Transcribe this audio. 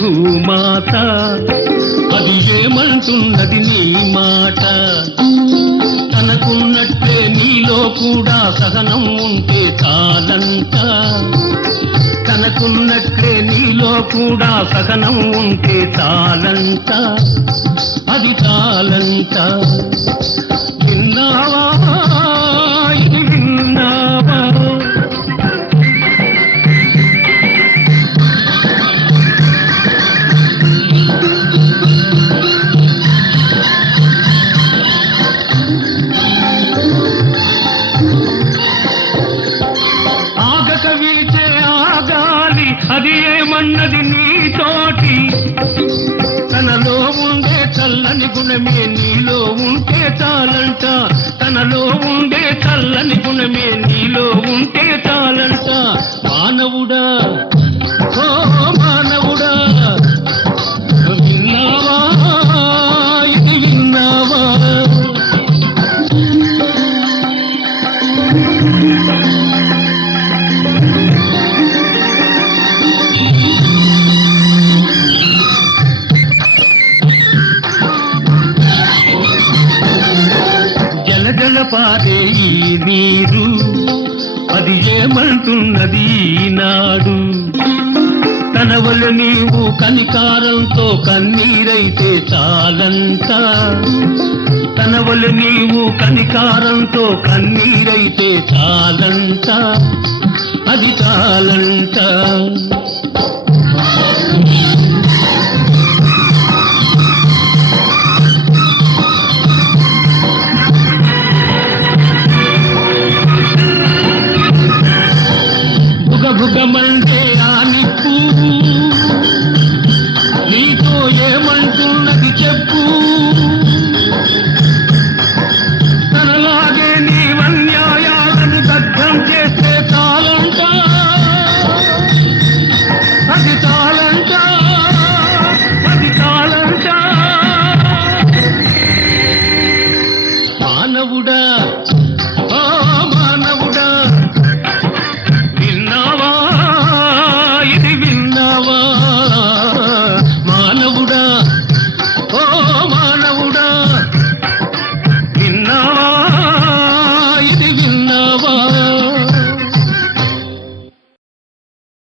భూమాత అది ఏమంటున్నది నీ మాట తనకున్నట్టే నీలో కూడా సహనం ఉంటే చాలంట తనకున్నట్టే నీలో కూడా సహనం ఉంటే చాలంట అది చాలంట విన్నావా ఇది విన్నావా ఆగక వీచే ఆగాలి అది ఏమన్నది నీతోటి తనలో ఉండే చల్లని గుణమే నీలో ఉంటే చాలంట తనలో ఉండే చల్లని గుణమే నీలో ఉంటే చాలంట మానవుడా ఓ మానవుడా విన్నావా ఇది విన్నావా జల పారే ఈ నీరు అది ఏమంటున్నది ఈనాడు తన వల్ల నీవు కనికారంతో కన్నీరైతే చాలంట తన వల్ల నీవు కనికారంతో కన్నీరైతే చాలంట అది చాలంట భుగమంటే ఆ నిప్పు నీతో ఏమంటున్నది చెప్పు తనలాగే నీవన్యాయాలను దగ్ధం చేస్తే చాలంట అది చాలంట అది చాలంట మానవుడా